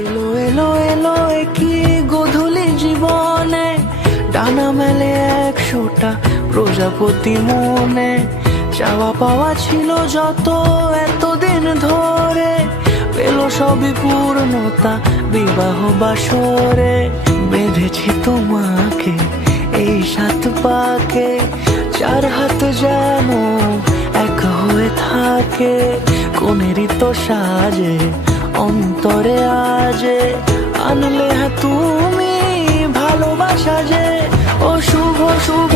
এলো এলো এলো কি গোধূলি জীবনে, ডানা মেলে 100টা প্রজাপতি মনে। চাওয়া পাওয়া ছিল যত এতদিন ধরে, পেল সবই পূর্ণতা বিবাহ বাসরে। বেঁধেছি তোমাকে এই 7 পাকে, 4 হাত যেন এক হয়ে থাকে। কোনেরই তো সাজে অন্তরে আজে, আনলে হ্যাঁ তুমি ভালোবাসা যে। ও শুভ শুভ